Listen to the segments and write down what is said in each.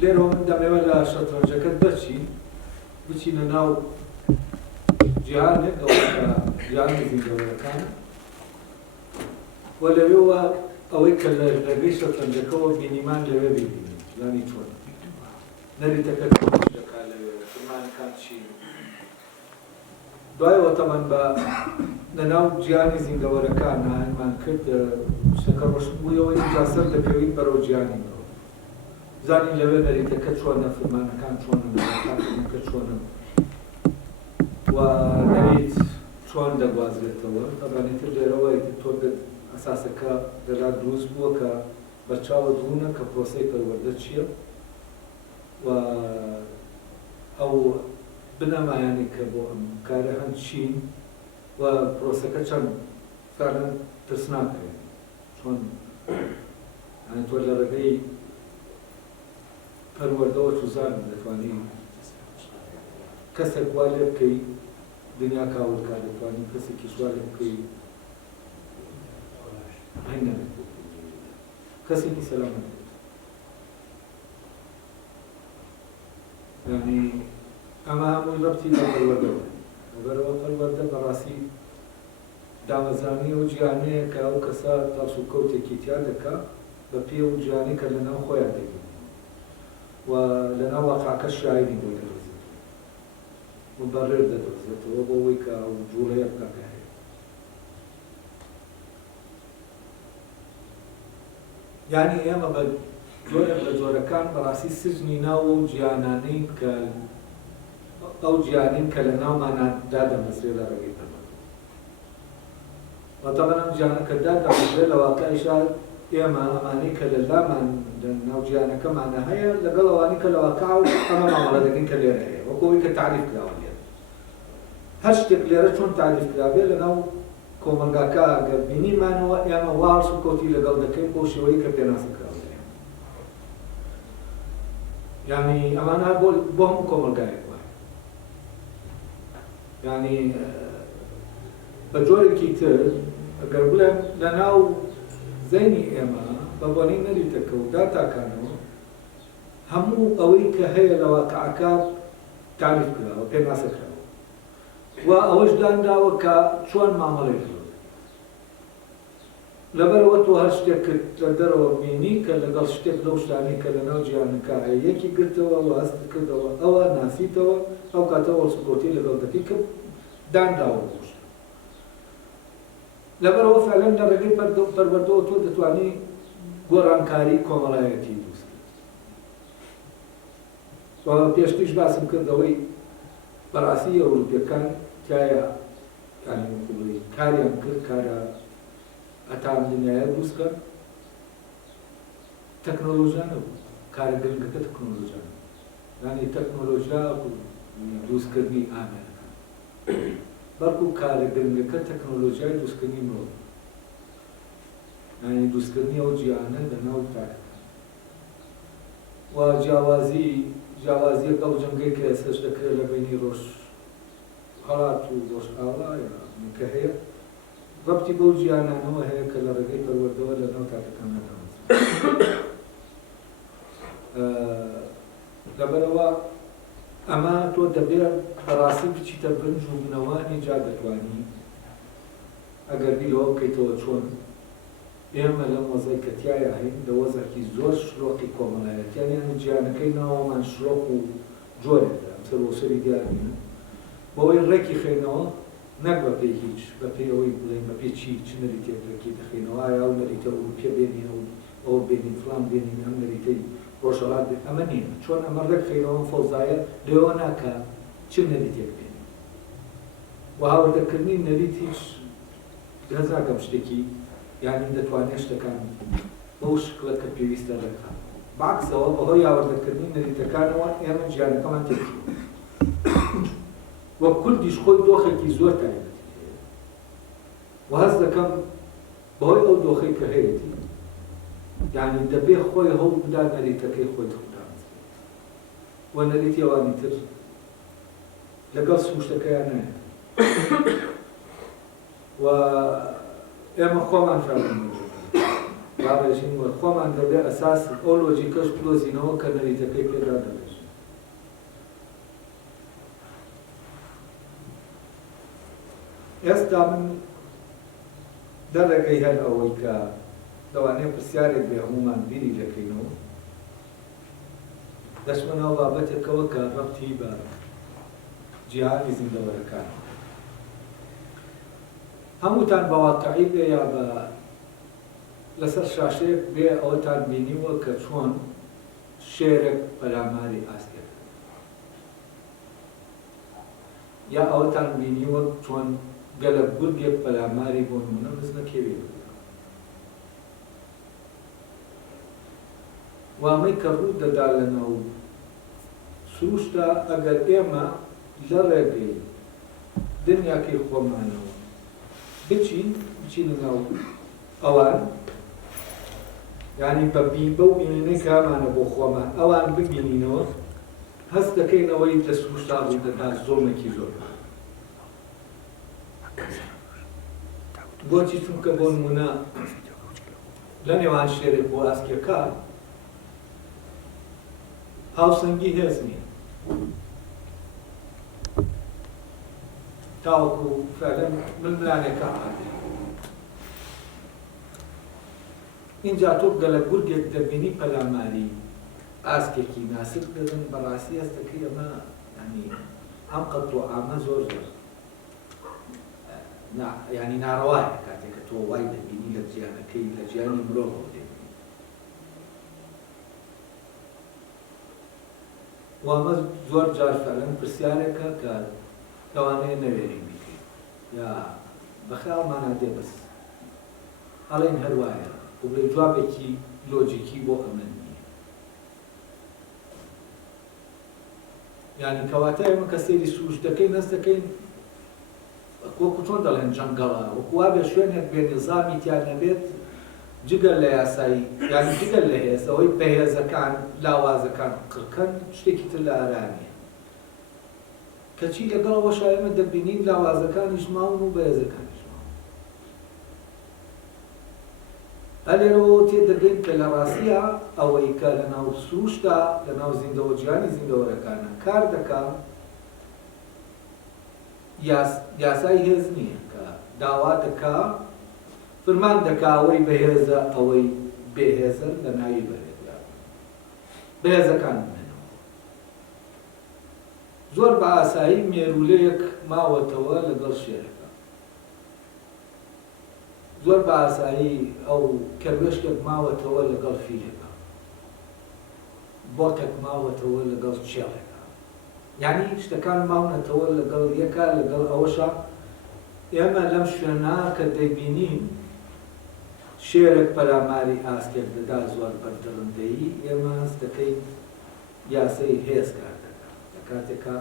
لێرەوە من دەمەوێت لە شەترەنجەکەت بچینە ناو جیهانێک جیهانی زیندەوەرەکان و لەوێەوە ئەوەی کە لە ڕێگەی شەترەنجەکەەوە بینیمان لەوێ ببینین زانی چۆن نەریتەکە دەکات لەوێ فرمانەکان چی دوایەوە تەمان بە لەناو جیهانی زیندەوەرەکان هاانمان کرد شتەکە ڕۆشنبوویەوەی جاسەر دەکەوین بەرەو جیهانی زانین لەوێ نەریتەکە چۆنە فرمانەکان چۆنە کە چۆنە و نەریت چۆن دەگوازرێتەوە بەبانێتتر لێرەوە تۆ ئەساسەکە دەلا دروست بووە کە بەرچاوە دوونە کە پرۆسەی پەروەردە چییە و ئەو بنەمایانی کە بۆ ئەم کارە هەند چین و پرۆسەکە چەند کارن ترسناکەین چۆن تۆ لە ڕێگەی پەروەردەوە تووزان دەتوانین کەسێک وا لێ بکەی دنیا کاولکا دەتوانین کەسێکی سوا لێ بکەی هەینە کەسێکی سەلامەت یعنی ئەمە هەمووی ڕەبتی لە پەروەردەوە لەبەرەوە پەروەردە بەڕاستی دامەزرانی و جیهانەیە کە ئەو کەسە تاس و کەوتێکی تیا دەکات بە پێ و جیهانی کە لەناو خۆیان دەگەن و لەناو واقعەکە شایری بۆی دەدۆزێت مبەڕێر دەدۆزێتەوە بۆ ئەوەی کە ئەو جوڵەیە بکە هەیە یعنی ئێمە بە جۆرێک لە جۆرەکان بەڕاستی سژنی ناو و جیهانانەی کە ئەو جیهانین کە لە ناوماندا دەمەزرێت لە ڕێگەی پەروەردە وەتەمەن ئەم جیهانەکە دادەمەزرێت لە واقعیشا ئێمە ئەمانەی کە لە لامان ناو جیهانەکەمانە هەیە لەگەڵ ئەوانەی کە لە واقع و ئەمە مامەڵە دەکەین کە لێرە هەیە وەکو ئەوەی کە تعریف کراوە لێرە هەر شتێک لێرە چۆن تعریف کرابێ لەناو کۆمەلگاکە ئەگەر بینیمانەوە ئێمە واڵ و کەوتی لەگەڵ دەکەین بۆ شێوەیە کە پێناسە کراوە لێرە یعنی ئەمانە بۆ هەموو کۆمەلگایەک وایە یعنی بە جۆرێکی تر ئەگەر بڵێم لەناو زەینی ئێمە بە بۆنەی نەریتەکە و داتاکانەوە هەموو ئەوەی کە هەیە لە واقعەکە تعریف کراوە پێناسەکراوە و ئەوەش دانراوە کە چۆن مامەڵەی کرد لەبەرەوە تۆ هەر شتێک لە دەرەوە بینی کە لەگەڵ شتێک لەو شتانی کە لەناو جیهانەکە هەیە یەکی گرتەوە و هەست کردەوە ئەوە ناسیتەوە ئەو کاتەوە وەسکۆتی لەگەڵ دەکەی کە دانراوە بۆ شت لەبەرەوە فعلەن لە ڕێگەی پەروەردەوە تۆ دەتوانی گۆڕانکاری کۆمەڵایەتی دروست کرد پێشتیش باسم کردەوەی بەڕاستی ئەوروپیەکان تایە کاریان کرد کارە ئەتام دنیاە دروستکە تەکنۆلۆژیانە بوو کارە گرنگەکە تەکنۆلۆژیانە یعنی تەکنۆلۆژیا دروستکردنی ئامێرەکان بەڵکو کارە گرنگەکە تەکنۆلۆژیای دروستکردنی مرۆڤ یعنی دروستکردنی ئەو جیهانە لەناو تاکەکە و جیاوازیە ئەو جەنگەی کە ئێستاش دەکرێت لە بینی ڕۆژ هەڵات و ڕۆژئاوا کە هەیە ڕەبتی بەو جیهانانەوە هەیە کە لە ڕێگەی پەروەردەوە لەناو تاکەکان لەبەرەوە ئەمە تۆ دەبێت بەڕاستی بچیتە برنج و بنەوانی جا دەتوانی ئەگەر بیرەوە بکەیتەوە چۆن ئێمە لەم وەزای کە تایە هەین لە وەزێکی زۆر شرۆقی کۆمەڵایەتیان یان جیهانەکەی ناوەمان شرۆق و جۆرێکدا ئەمسەر بۆ سەری دیارینە بۆەوەی ڕێکی خێنەوە نەک بە پێی هیچ بە پێی ئەوەی بڵێن بە پێی چ نەریتێکی دەخێنەوە ئایا ئەو نەریتە ئەوروپیە بێنی ئەو بێنین فلان بێنین ئەم نەریتەی ڕۆژهەڵات بێت ئەمە نییە چۆن ئەمە ڕێک خێنەوە فەوزایە لێوە ناکە چ نەریتێک بێنی و هاوردەکردنی نەریت هیچ هەز ناکەم شتێکی یعنی دەتوانێت شتەکان بەو شکڵە کە پێویستە دەکات بەعکسەوە بەهۆی یاوەردەکردنی نەریتەکانەوە ئێمە جیهانەکەمان تێکچوو وە کوردیش خۆی دۆخێکی زۆر تایبەتی هەیە و هەست دەکەم بەهۆی ئەو دۆخەی کە هەیەی یعنی دەبێ خۆی هەوڵ بدا نەریتەکەی خۆی خوددانێت و نەریتی ئەوانی تر لەگەڵ سوشتەکەیان نایە و ئێمە خۆمان فراوان ڕابێژین وە خۆمان دەبێت ئەساس ئەو لۆجیکەش بدۆزینەوە کە نەریتەکەی پێدا دەبێژین. ئێستا من دەرەکەی هەر ئەوەی کە دەوانێت پرسیارێک بێ هەمومان بیری دەکەینەوە دەچمەنەوە بابەتێکەوە کە ڕەبتی بە جیهانی زیندەوەرەکان. هەمووتان بە واقعی بێ یا بە لەسەر شاشەیەک بێ ئەوەتان بینیوە کە چۆن شێرێک پەلاماری ئاسکێت یا ئەوەتان بینیوە چۆن گەلە گورگێک پەلاماری بۆ نمونە مزنە کێوێ وامەی کە ڕوو دەدا لەناو سروشتا ئەگەر ئێمە لە ڕێگەی دنیاکەی خۆمانەوە بچین ناو ئەوان یعنی بە و بینینەی کامانە بۆ خۆمان ئەوان ببینینەوە هەست دەکەینەوەی لە سروشتا ڕوو دەدا زۆرمێکی زۆر. بۆچی چونکە بۆ نمونە لە نێوان شێرێک بۆ ئاسکێکە هاوسەنگی هێز نییە تاوەکو فعلەن ململانێکە هاتێ اینجا تۆ گەلە گورگێک دەبینی پەلاماری ئاسکێکی ناسک دەدەن بەڕاستی هەست دەکەی ئەمە ینی ئەم قەت و ئامە زۆر زۆر ینی ناڕەوایە کاتێک کە تۆ وای دەبینی لە جیانەکەی لە جیانی مرۆڤ دەبینی. وامە زۆر جار فعلەن پرسیارێکە کە لەوانەیە نەوێری بیکەین یا بەخیاڵمانە دێ بەس هەڵێن هەروایە و بڵێ جوابێکی لۆجیکی بۆ ئەمە نییە. یعنی کەواتە ئێمە کە سەیری سروش دەکەین هەست دەکەین وەکو چۆن دەڵێن جەنگەڵە وەکو وا بێ شوێنێک بێ نظامی تیان نەبێت جگەر لە یاسایی یعنی جگەر لە هێز ئەوەی بەهێزەکان لاوازەکان قڕکەن شتێکی تر لە ئارامیە کەچی لەگەڵەوە شایمە دەبینین لاوازەکانیش ماون و بەهێزەکانیش ماون. ئەلێرەوە تێدەگەین کە لە ڕاستیە ئەوەی کە لە ناو سروشتا لە ناو زیندەوە جیهانی زیندەوەرەکانە کار دەکا یاسای هێز نییە کە داوا دەکا فرمان دەکا ئەوەی بەهێزە ئەوەی بێهێزە لە ناوی بەهێزەکان بمێنەوە. زۆر بە ئاسایی مێرولەیەک ماوەتەوە لەگەڵ شێرەکە، زۆر بە ئاسایی ئەو کەروێشکێک ماوەتەوە لەگەڵ فیلەکە، بۆتێک ماوەتەوە لەگەڵ چێڵێکە، یعنی شتەکان ماونەتەوە لەگەڵ یەکە لەگەڵ ئەوەشە. ئێمە لەم شوێنە کە دەیبینین شێرێک پەلاماری ئاسکێک دەدا زۆر بەردەڕندەیی ئێمە هەست دەکەین یاسای هێز کار دەکات. لە کاتێکە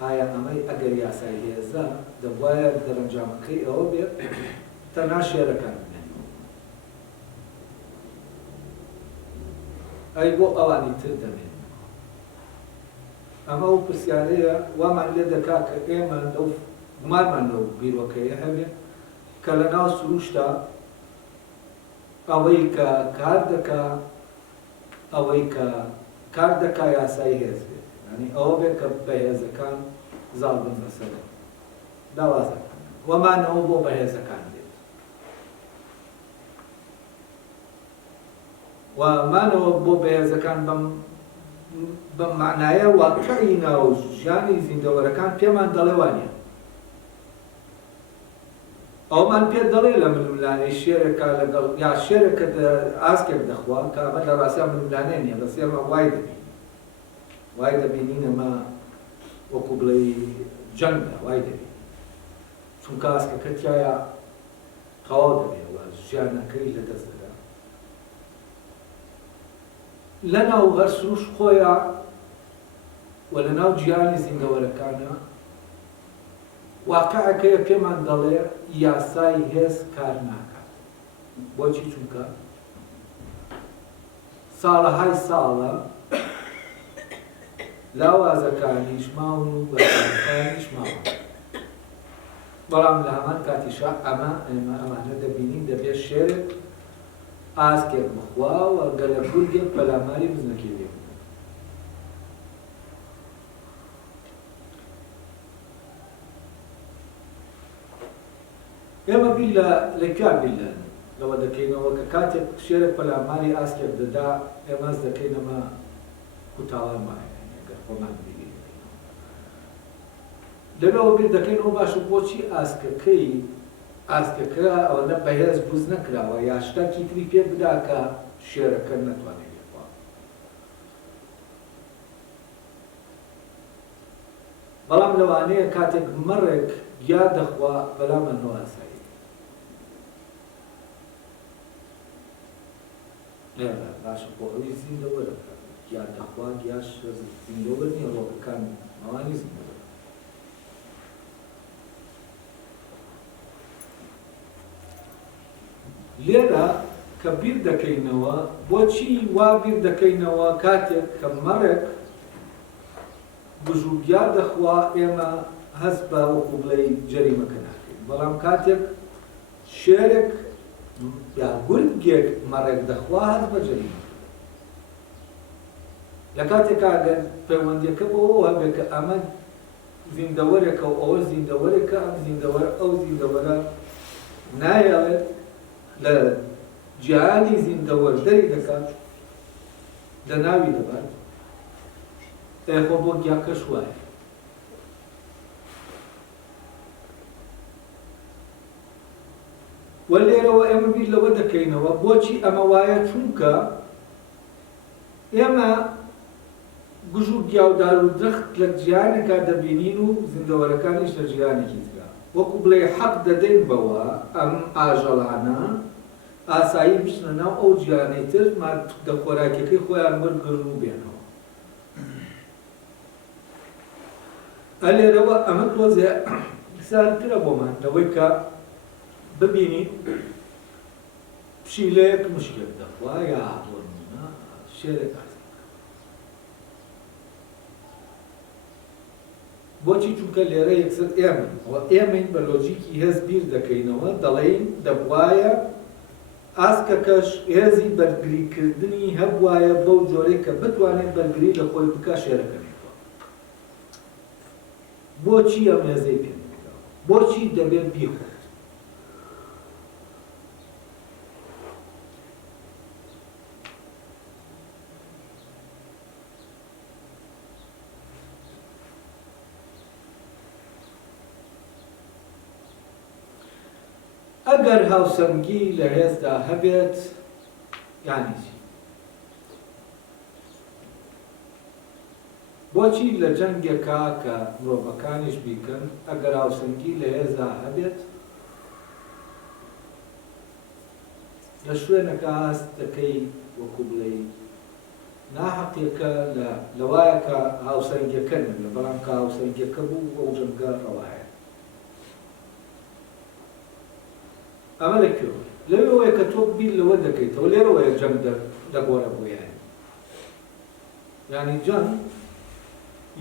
ئایا ئەمەی ئەگەر یاسای هێزە دەبوایە دەرەنجامەکەی ئەوە بێت تەنها شێرەکان بنێنەوە. ئەی بۆ ئەوانی تر دەمێن. ئەمە و پرسیارەیە وامان لێ دەکا کە ئێمە لەو گومانمان لەو بیرۆکەیە هەبێت کە لە ناو سروشتا ئەوەی کە کار دەکا ئەوەی کە کار دەکا یاسای هێز بێت، ینی ئەوە بێت کە بەهێزەکان زاڵ بن بەسەر داوازەکان وەمانەوە بۆ بەهێزەکان بێت وەمانەوە بۆ بەهێزەکان بەم معنایە واقعی ناو ژیانی زیندەوەرەکان پێمان دەڵێ وانە ئەومان پێ دەڵێ لە ململانەی شێرێکە لەگەڵ یا شێرێکە ئاسکێک دەخوا کە ئەمە لە ڕاستیان ململانێ نییە بەس ئێمە وای دەبینین ئەمە وەکو بڵێ جەنگە وای دەبین چونکە ئاسکەکە تایە تەواو دەبێت و ژیانەکەی لەدەست دەدا. لەناو هەر سروش خۆیە و لەناو جیهانی زیندەوەرەکانە واقعەکەیە پێمان دەڵێ یاسای هێز کار ناکات. بۆچی؟ چونکە ساڵەهای ساڵە لاوازەکانیش ماون و بەکارەکانیش ماون، بەڵام لە هەمان کاتیشە ئەمانە دەبینین دەبێت شێرێک ئاسکێک بخوا و گەلە گورگێک پەلاماری بزنەکەی لێ بکەن. ئێمە بیر لە کار بیلەن لەوە دەکەینەوە کە کاتێک شێرێک پەلاماری ئاسکێک دەدا ئێمە ئەس دەکەینەمە کوتاوان وایە ئەگەر خۆمان بیر دەکەینەوە. لەبێەوە بیر دەکەینەوە باشە بۆچی ئاسکەکە ئەوەنە بەهێز دروست نەکراوە یا شتێکی تری پێ بدا کە شێرەکە نەتوانێت لێخوا. بەڵام لەوانەیە کاتێک مەڕێک گیا دەخوا بەلامانەوە ئاسایی. باشە بۆ ئەوی زیندەوەرەکە گیا دەخوا گیاش زیندەوەر نییە ڕۆکەکان ئەوانی زیندەوەر. لێرە کە بیر دەکەینەوە بۆچی وا بیر دەکەینەوە کاتێک کە مەڕێک بژوگیا دەخوا ئێمە هەست بە وەکو بڵێ جەریمەکە ناکەین. بەڵام کاتێک شێرێک یا گورگێک مەڕێک دەخوا هەست بە جەریمەکە. لە کاتێکا ئەگەر پەیوەندیەکە بۆەوە هەبێت کە ئەمە زیندەوەرێکە و ئەوە زیندەوەرێکە ئەم زیندەوەرە ئەو زیندەوەرە نایەڵێت لە جیهانی زیندەوەر دەری دەکات لە ناوی دەبات خۆ بۆ گیاکەش وایە. وە لێرەوە ئێمە بیر لەوە دەکەینەوە بۆچی ئەمە وایە چونکە ئێمە گژ و گیاودار و درەخت لە جیهانێکا دەبینین و زیندەوەرەکانیش لە جیهانێکی ترا. وەکو بڵێ حەق دەدەین بەوە ئەم ئاژەڵانە ئاسایی بچنە ناو ئەو جیهانەی تر مادە خۆراکەکەی خۆیان وەرگرن و بێنەوە. لێرەوە ئەمە تۆزێ ساردترە بۆمان لەوەی کە ببینیت پشیلەیەک مشکێک دەخوا یا هەڵۆنە شێرێک ئاسایی. بۆچی چونکە لێرە یەکسەر ئێمەین بە لۆجیکی هێز بیر دەکەینەوە دەڵێین دەبوایە ئاسکەکەش هێزی بەرگریکردنی هەبوایە بەو جۆرەی کە بتوانێت بەرگری لە خۆی بکە شێرەکەنێتەوە. بۆچی ئەم هێزەی پێنێتەوە؟ بۆچی دەبێت بیخۆت؟ ئەگەر هاوسەنگی لە هێزدا هەبێت یانی چی؟ بۆچی لە جەنگێکا کە مرۆڤەکانیش بیکەن ئەگەر هاوسەنگی لە هێزدا هەبێت لە شوێنەکە هەست دەکەی وەکو بڵێ ناحەقیەکە لەوایە کە هاوسەنگیەکە نەبێ بەڵام کە هاوسەنگیەکە بوو ئەو جەنگە ڕەوایە. ئەمە لەکوێوە؟ لەوێەوەیە کە تۆ بیر لەوە دەکەیتەوە لێرەوەیە جەنگ دەگۆڕە بۆ یانی جەنگ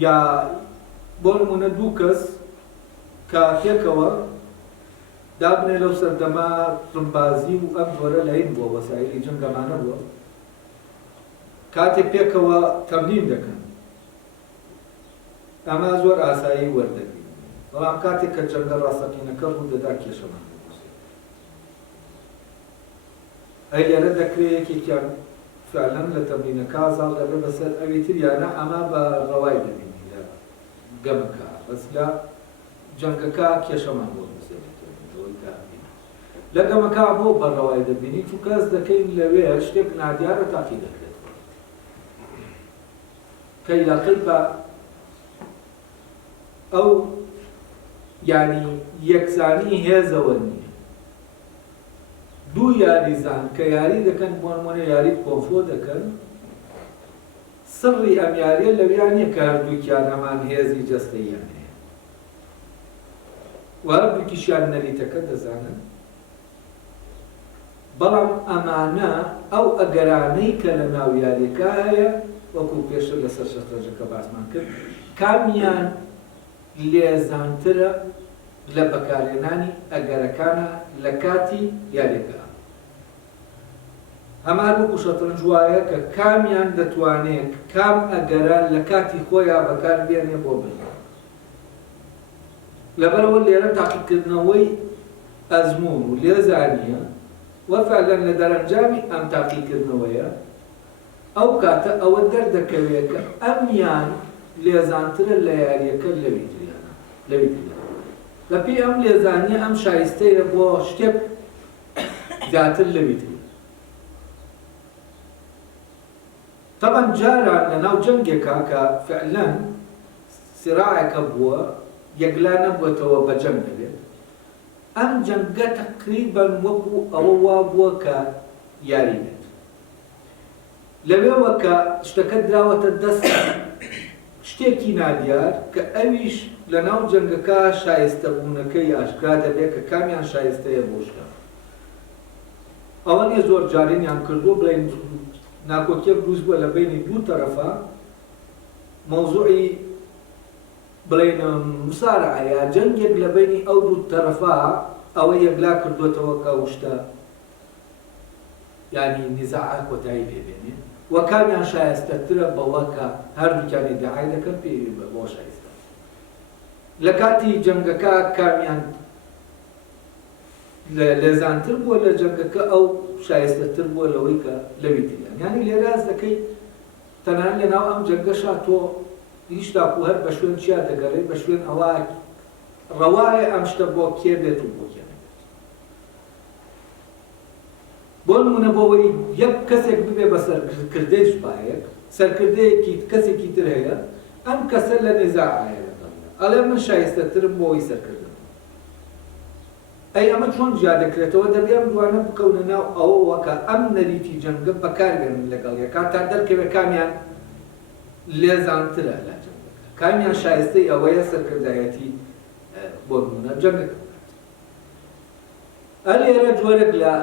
یا بۆ نمونە دوو کەس کە پێکەوە دابنێ لەو سەردەما ڕمبازی و ئەم جۆرە لەین بووە وەسایلی جەنگەمانە بووە کاتێک پێکەوە تەمرین دەکەن ئەمە زۆر ئاسایی وەردەگرن. بەڵام کاتێک کە جەنگە ڕاستەقینەکە بوو دەدا کێشەمان. ئەی لێرە دەکرێت یەکێکیان فعلەن لە تەمرینەکە ئازاڵ دەبێ بەسەر ئەوی تریانە ئەمە بە ڕەوای دەبینی لە گەمەکە بەس لە جەنگەکە کێشەمان بۆ لە گەمەکە بۆ بە ڕەوای دەبینی چونکە ئەس دەکەین لەوێ شتێک نادیارە تاقی دەکرێت کە عیلاقەی بە ئەو یانی یەکزانی هێزەوە نییە. دوو یاریزان کە یاری دەکەن بۆ نمونە یاری کۆنفۆ دەکەن سڕی ئەم یاریە لەویان نییە کە هەردووکیان هەمان هێزی جەستەییان هەیە و هەردووکیشیان نەریتەکە دەزانن. بەڵام ئەمانە ئەو ئەگەرانەی کە لە ناو یاریەکە هەیە وەکو پێشتر لەسەر شەترەنجەکە باسمان کرد کامیان لێزانترە لە بەکارهێنانی ئەگەرەکانە لە کاتی یاریەکە. هەمان وەکو شەترنج وایە کە کامیان دەتوانێت کام ئەگەرە لە کاتی خۆیان بەکار بێنێ بۆ بڵێ لەبەرەوە لێرە تاقیکردنەوەی ئەزموون و لێزانیە وەفعلەن لە دەرەنجامی ئەم تاقیکردنەوەیە ئەو کاتە ئەوە دەردەکەوێت کە ئەمیان لێزانترە لە یاریەکە لەوی تریانە لە پێی ئەم لێزانیە ئەم شایستەیە بۆ شتێک زیاتر لەوی تری طبعا جاران لەناو جەنگێکە کە فعلەن سراعێکە بووە یەکلا نەبووەتەوە بە جەنگ دەبێت ئەم جەنگە تقریباً وەکو ئەوە وا بووە کە یاری بێت لەوێوە کە شتەکە دراوەتە دەست شتێکی نادیار کە ئەویش لەناو جەنگەکە شایستەبوونەکەی ئاشکرا دەبێت کە کامیان شایستەیە بۆ شتە ئەوە نیە زۆر جارێنیان کردو بڵێن ناکۆکیەک دروست بووە لە بینی دوو تەرەفە مەوزوعی بڵێن مسارعەیە جەنگێک لە بینی ئەو دوو تەرەفە ئەوە یەکلا کردوێتەوە کە شتە یعنی نیزاعە کۆتایی پێبێنێ وە کامیان شایستەترە بەوە کە هەردووکیان ئیدعای دەکەن پێ بۆ شایستە لە کاتی جەنگەکە کامیان لێزانتر بووە لە جەنگەکە ئەو شایستەتر بووە لەوەی کە لەوی تریان یعنی لێراز دەکەی تەنان لەناو ئەم جەنگەشا تۆ هیچ تاکو هەر بە شوێن چیا دەگەڕێت بە شوێن ئەوە ڕەوایە ئەم شتە بۆ کێ بێت و بۆ کێ نەبێت بۆ نمونە بۆەوەی یەک کەسێک ببێ بە سەرکردەی سوپایەک سەرکردەیەکی کەسێکی تر هەیە ئەم کەسە لە نێزاعایە لەگەڵە ئەڵێ من شایستەترم بۆەوەی سەرکردن ئەی ئەمە چۆن جیا دەکرێتەوە دەبێم دوانە بکەونە ناو ئەوەوە کە ئەم نەریتی جەنگە بەکاربێنن لەگەڵ یەکان تا دەرکەوێت کامیان لێزانترە لە جەنگەکە کامیان شایستەی ئەوەیە سەرکردایەتی بۆ نمونە جەنگەکە ئەلێرە جۆرێک لە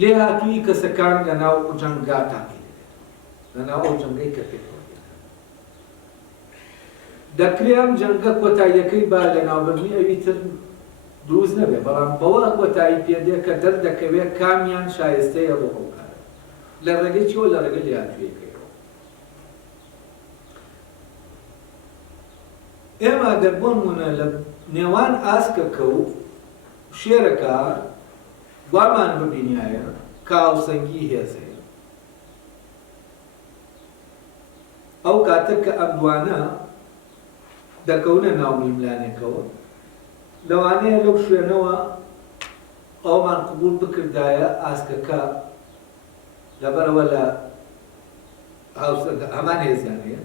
لێهاتووی کەسەکان لەناو جەنگا تاقی دەکرێت لەناو ئەو جەنگەی کە پێکەوە دەکرێم جەنگە کۆتاییەکەی با لە ناوبردنی ئەوی تر دروست نەبێ بەڵام بەوە کۆتایی پێدێ کە دەردەکەوێت کامیان شایستەیە بۆ ئەو کارە لە ڕێگەی چیەوە لە ڕێگەی لێهاتوویەکەیەوە ئێمە ئەگەر بۆ نمونە لە نێوان ئاسکەکە و شێرەکە گوامان ببینایە کاوسەنگی هێزەیە ئەو کاتە کە ئەم دوانە دەکەونە ناو میملانێکەوە لەوانەیە لەو شوێنەوە ئەومان قبول بکردایە ئاسکەکە لەبەرەوە لە هەمان هێزیانەیە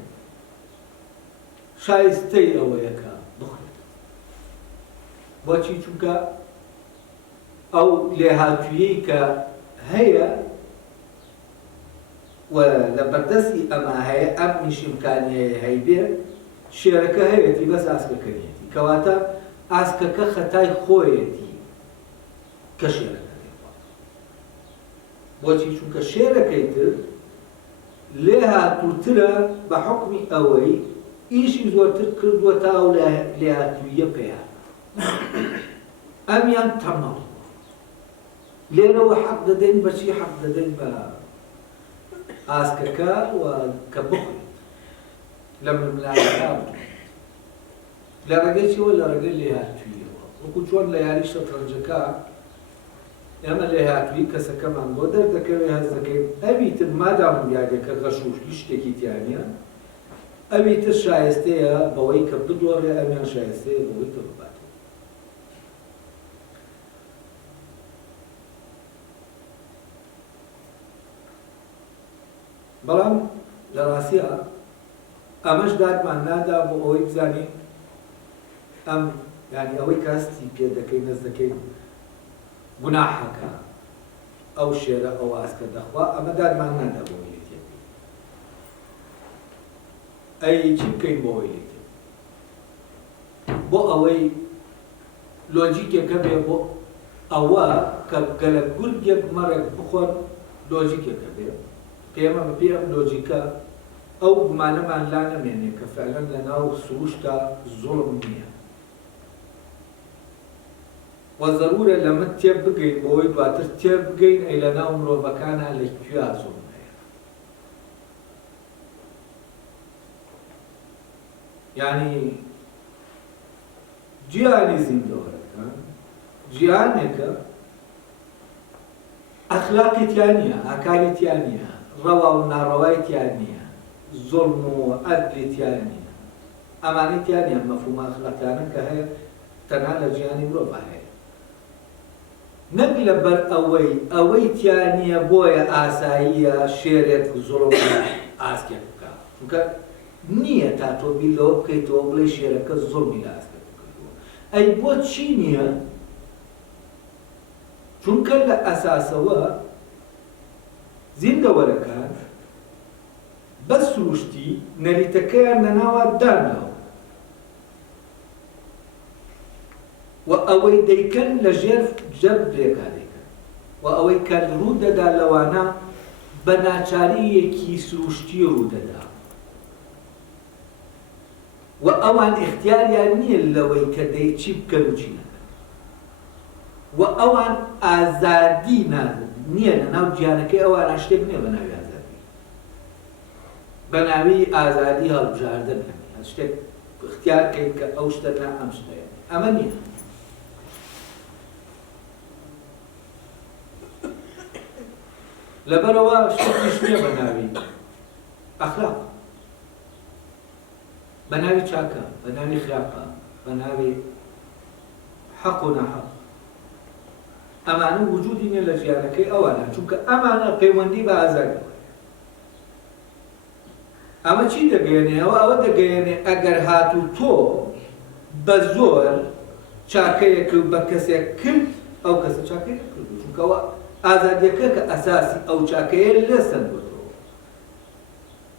شایستەی ئەوەیەکە بخوێت بۆچی چونکە ئەو لێهاتوویەی کە هەیە و لە بەردەستی ئەمە هەیە ئەم میشیمکانیەیە هەیبێ شێرەکە هەیەتی بەس ئاسکەکەنیەتی کەواتە ئاسکەکە خەتای خۆیەتی کە شێرەکە بۆچی چونکە شێرەکەی تر لێ هاتووترە بە حکمی ئەوەی ئیشی زۆرتر کردووە تا ئەو لێهاتوویە پێیان ئەمیان تەمەڵ لێرەوە حەق دەدەین بەچی حەق دەدەین بە ئاسکەکە و کە بخوێت لە ململانەکە لە ڕێگەی چیەوە لە ڕێگەی لێهاتوویەوە وەکو چۆن لە یاری شەترەنجەکە ئێمە لێهاتووی کەسەکەمان بۆ دەردەکەوێت هەست دەکەین ئەوی تر مادام یاگەکە غەشوشتی شتێکی تیانە ئەوی تر شایستەیە بەوەی کە بدۆڕێ ئەمیان شایستەیە بەوەی کە بباتێت بەڵام لە ڕاستیە ئەمەش دادمان نادا بۆ ئەوەی بزانین ئەم یعنی ئەوەی کاستی پێ دەکەی نەست دەکەین گوناحەکە ئەو شێرە ئەو ئاسکە دەخوا ئەمە دادمان نادا بۆ ئەوەی لێتێ ئەی چی بکەین بۆ ئەوەی لێتێ بۆ ئەوەی لۆجیکێکە بێ بۆ ئەوە کە گەلە گورگێک مەڕێک بخۆن لۆجیکێکە بێ پێمە بە پێ ئەم لۆجیکە ئەو گومانەمان لا نەمێنێ کە فعلەن لەناو سروشتا زوڵم نییە وەزەرورە لەمە تێ بگەین بۆی دواتر تێ بگەین ئەی لە ناو مرۆڤەکانە لەکوێ زۆڵم هەیە. یعنی جیهانی زیندەوەرەکان جیهانێکە ئەخلاقی تیان نییە، ئاکاری تیان نییە، ڕەوا و ناڕەوای تیان نییە، زۆڵم و عەدلی تیان نییە، ئەمانەی تیان نییە مەفهومە ئەخلاقیانە کە هەیە تەنها لە جیهانی مرۆڤ هەیە. نەک لەبەر ئەوەی تیان نییە بۆیە ئاساییە شێرێک زۆڵم ئاسکێک بکە، چونکە نییە تا تۆ بیر لەوە بکەیتەوە بڵێ شێرەکە زۆڵمی لە ئاسکێک بکردووە. ئەی بۆ چی نییە؟ چونکە لە ئەساسەوە زیندەوەرەکان بە سروشتی نەریتەکەیان لەناوە داناوە و ئەوەی دەیکەن لە ژێر جەبرێکا دەیکەن و ئەوەی کە ڕوودەدا لەوانە بە ناچاریەکی سروشتی ڕوودەدا و ئەوان اختیاریان نییە لەوەی کە دەی چی بکەن و چی نەکەن و ئەوان ئازادی نییە لە ناو گیانەکەی ئەوانە شتێک نییە بە ناوی ئازادی، بە ناوی ئازادی هەڵبژاردن شتێک اختیار بکەین کە ئەو شتە نا ئەم شتەیە، ئەمە نییە. لەبەرەوە شتێکیش نییە بە ناوی ئەخلاق، بە ناوی چاکە، بە ناوی خراپە، بە ناوی حەق و ناحەق. ئەمانە وجودی نییە لە ژیانەکەی ئەوانە، چونکە ئەمانە پەیوەندی بە ئازادی. ئەمە چی دەگەیەنێ؟ ئەوە دەگەیەنێ ئەگەر هاتوو تۆ بە زۆر چاکەیەک بە کەسێک کرد، ئەو کەسە چاکەیەک کرد، چونکە ئەوە ئازادیەکە کە ئەساسی ئەو چاکەیە لەسەر بۆتەوە.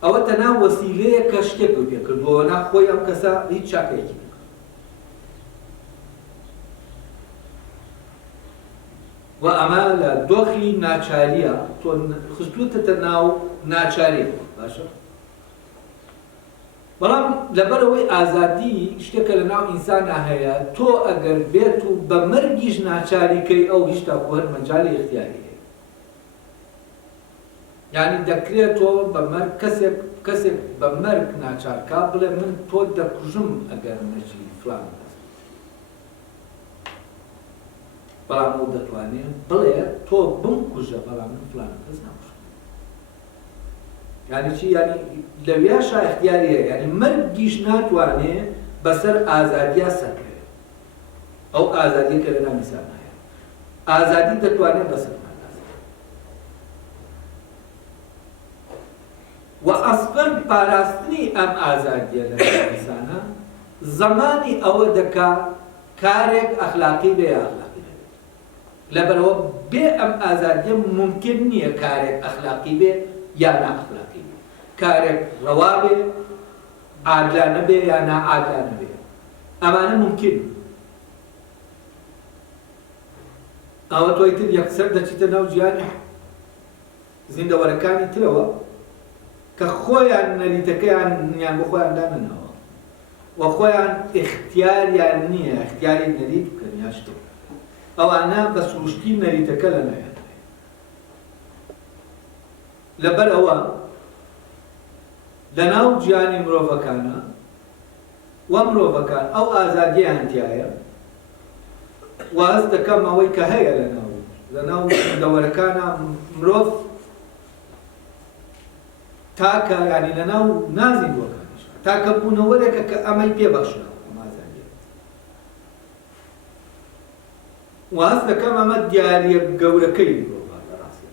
ئەوە تەنها وەسیلەیە کە شتێک پێ کردووە، ناخۆی ئەم کەسە هیچ چاکەیەکی نەکرد. و ئەمە لە دۆخی ناچاریە تۆ خستووتە ناو ناچاری باشە. بەڵام لەبەرەوەی ئازادی شتێکە لە ناو ئینسانە هەیە، تۆ ئەگەر بێت و بە مەرگیش ناچاریکەی ئەو هیچ تاکو هەر مەجالی اختیاری هەیە. یعنی دەکرێت تۆ بە مەرگ کەسێک بە مەرگ ناچارکا بڵێ من تۆ دەکوژم ئەگەر نەچی فلان کەس. بەڵام ئەو دەتوانێت بڵێ تۆ بمکوژە بەڵام من فلان کەس ناکوژم. یعنی چی؟ یعنی لەوێشا اختیاری هەیە، یعنی مەرگیش ناتوانێت بەسەر ئازادیا سەرکەوێت. ئەو ئازادیە کە لە ناو ئینسان هەیە، ئازادی دەتوانێت بەسەر و ئەسڵەن پاراستنی ئەم ئازادیە لە ئینسانە زەمانی ئەوە دەکا کارێک ئەخلاقی بێ یا ئەخلاقی نەبێت. لەبەرەوە بێ ئەم ئازادیە ممکن نییە کارێک ئەخلاقی بێ یا نائەخلاقی بێ، کارێک ڕەوا بێ، عادلانە بێ یا نائعادلانە بێ. ئەمانە ممکن. ئەوە تۆی تر یەکسەر دەچیتە ناو جیهانی زیندەوەرەکانی ترەوە کە خۆیان نەریتەکەیان یان بۆ خۆیان دانەنەوە و خۆیان اختیاریان نییە اختیاری نەریت بکەن یا شتێک. ئەوانە بە سروشتی نەریتەکە لەنایەن. لەبەر ئەوە لە ناو جیهانی مرۆڤەکانە و مرۆڤەکان ئەو ئازادییان تایە واز دەکەم ئەوەی کە هەیە لە ناو زیندەوەرەکانە مرۆڤ تاکە ینی لە ناو نازیندوەکانیش تاکە بوونەوەرێکە کە ئەمەی پێبەخشراوە ئەم ئازادیە. واز دەکەم ئەمە دیاریە گەورەکەی مرۆڤە بەڕاستی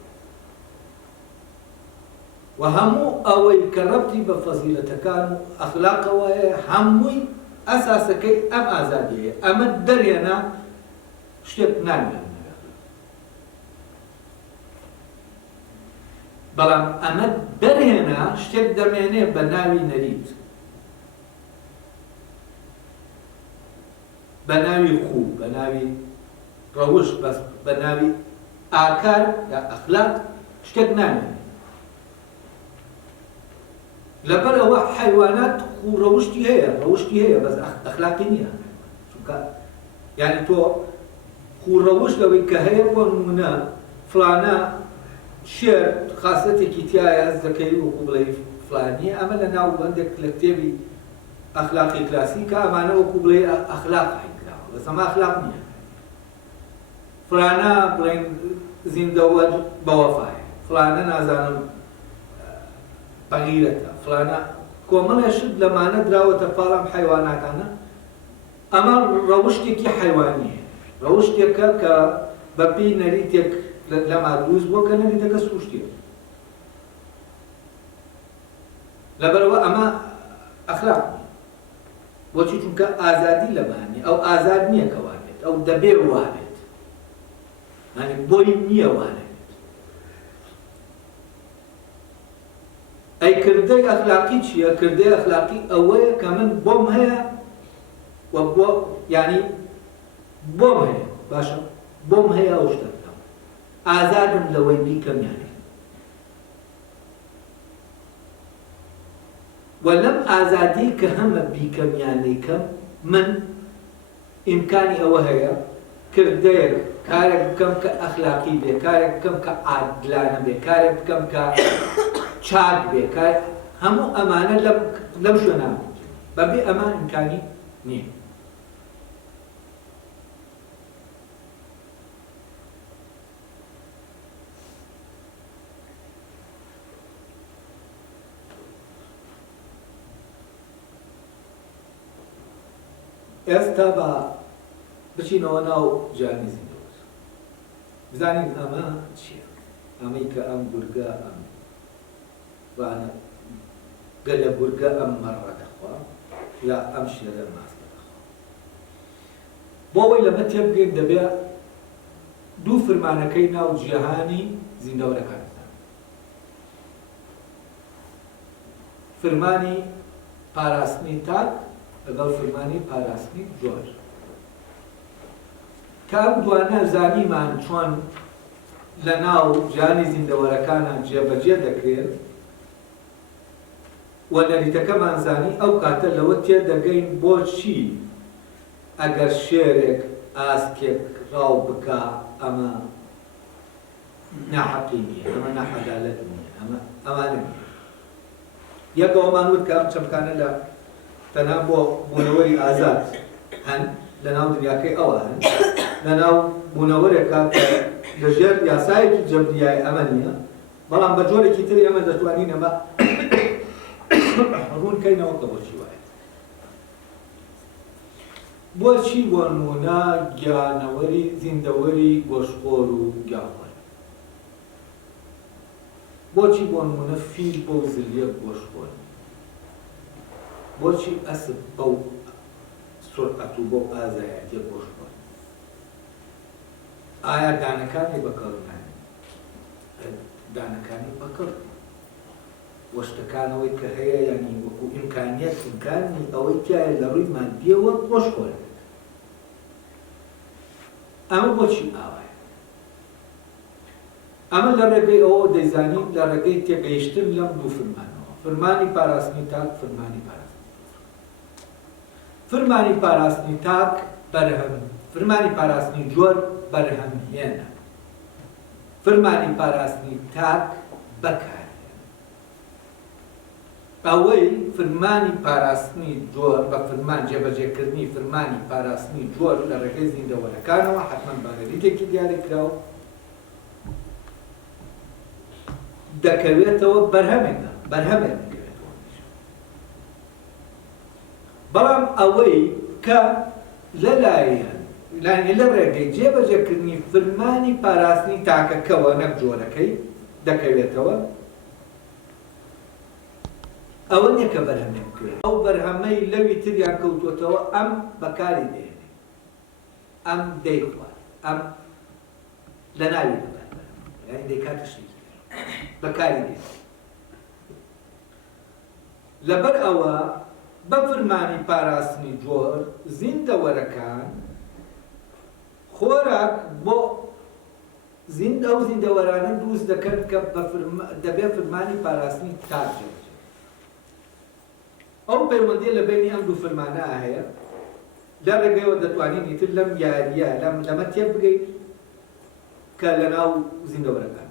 و هەموو ئەوەی کە ڕەبتی بە فەزیلەتەکان و ئەخلاقەوە هەیە هەمووی ئەساسەکەی ئەم ئازادیەیە. ئەمە دەرێنە شتێک نامێنێت. بەڵام ئەمە دەرێنە شتێک دەمێنێ بە ناوی نەریت، بە ناوی خوو، بە ناوی ڕەوش، بە ناوی ئاکار یا ئەخلاق شتێک نامێنێ. لەبەر ئەوە حیوانات خوو ڕەوشتی هەیە بەس ئەخلاقی نییە. چونکە یعنی تۆ ڕەوش لەوەی کە هەیە بۆ نمونە فلانە شێر خاصەتێکی تایە هەست دەکەی وەکو بڵێ فلانیە ئەمە لە ناو هەندێک لە کتێبی ئەخلاقی کلاسیکە ئەمانە وەکو بڵێ ئەخلاق هەیکراوە بەس ئەمە ئەخلاق نییە فلانە بڵێن زیندەوەر بەوەفایە فلانە نازانم بەغیرەتە فلانە کۆمەڵێشت لەمانە دراوەتە پاڵام حیواناتانە ئەمە ڕەوشتێکی حیوانیە ڕەوشتێکە کە بەپێی نەریتێک لەما دروست بووە کە نەریتەکە سروشتێ لەبەرەوە ئەمە ئەخلاق نییە بۆچی چونکە ئازادی لەمانی ئەو ئازاد نییە کە وابێت ئەو دەبێ وابێت یعنی بۆی نییە وانێت ئەی کردەی ئەخلاقی چییە؟ کردەی ئەخلاقی ئەوەیە کە من بۆم هەیە و بۆ یعنی بۆم هەیە باشە بۆم هەیە ئەو شتە بکەم ئازادم لەوەی بیکەم یانێ و لەم ئازادی کە هەمە بیکەم یانەیکەم من ئیمکانی ئەوە هەیە کردەیەک کارێک بکەم کە ئەخلاقی بێ کارێک بکەم کە عادلانە بێ کارێک بکەم کە چاک بێ هەموو ئەمانە لەم شوێنە بەبێ ئەمان ئیمکانی نییە ئێستا بە بچینەوە ناو جیهانی زیندەوەر بزانین ئەمە چییە ئەمەی کە ئەم گورگە ئەم وانە گەلە گورگە ئەم مەڕە دەخوا یا ئەم شێرە ماستە دەخوا بۆ ئەوەی لەمە تێبگەین دەبێ دوو فرمانەکەی ناو جیهانی زیندەوەرەکان فرمانی پاراستنی تاک لەگەڵ فرمانی پاراستنی جۆر کە ئەم دوانە زانیمان چۆن لە ناو جیهانی زیندەوەرەکانان جێبەجێ دەکرێت و نەریتەکەمان زانی ئەو کاتە لەوە تێدەگەین بۆچی ئەگەر شێرێک ئاسکێک ڕاو بکە ئەمە ناحەقی نییە ئەمە ناحەدالەت نییە ئەمانە نییە یەکەوەمان وت کە ئەم چەمکانە لە تەنها بۆ بوونەوەری ئازاد هەن لە ناو دنیاکەی ئەوە هەن لە ناو بوونەوەرێکە لەژێر یاسایەکی جەبریای ئەمە نییە بەڵام بە جۆرێکی تری ئەمە دەتوانین ئەمە ڕوونکەینەوە کە بۆچی وایە بۆچی بۆ نمونە گیانەوەری زیندەوەری گۆشتخۆر و گیاخۆر بۆچی بۆ نمونە فیل بۆ زلیە گۆشتخۆر بۆچی ئەسب بەو سرعەت و بۆ ئازایەتیە گۆشتخۆر ئایا دانەکانی بەکەڕنایە دانەکانی بەکەڕ وەشتەکانەوەی کە هەیە یانی وەکو ئیمکانیەت ئیمکانی ئەوەی تایە لە ڕووی مادیەوە گۆشتخۆر ئەمە بۆچی ئاوایە ئەمە لە ڕێگەی ئەوە دەیزانین لە ڕێگەی تێگەیشتن لەم دوو فرمانەوە فرمانی پاراستنی تاک فرمانی پاراستنی فرمانی پاراستنی تاک بەرهەم فرمانی پاراستنی جۆر بەرهەمهێنە فرمانی پاراستنی تاک بەکار ئەوەی فرمانی پاراستنی جۆر بە فرمان جێبەجێکردنی فرمانی پاراستنی جۆر لە ڕێگەی زیندەوەرەکانەوە حتمەن بانەریتێکی دیاری کراوە دەکەوێتەوە بەرهەمێکە بەرهەمێک دەکەوێتەوە بەڵام ئەوەی کە لەلایەن لە ڕێگەی جێبەجێکردنی فرمانی پاراستنی تاکەکەوە نەک جۆرەکەی دەکەوێتەوە ئەوە نییە کە بەرهەمێک بکرێت ئەو بەرهەمەی لەوی تریان کەوتوتەوە ئەم بەکاری دێنێ ئەم دەیخوات ئەم لە ناوی بەکار یعنی دەیکاتە شتێکی بەکاری دێن لەبەر ئەوە بە فرمانی پاراستنی جۆر زیندەوەرەکان خۆراک بۆ ئەو زیندەوەرانە دروست دەکەن کە دەبێ فرمانی پاراستنی تاک ئەو پەیوەندیە لە بینی ئەم دوو فرمانە هەیە لە ڕێگەیەوە دەتوانین ئیتر لەم یاریە لەمە تێک بگەیت کە لەناو زیندەوەرەکان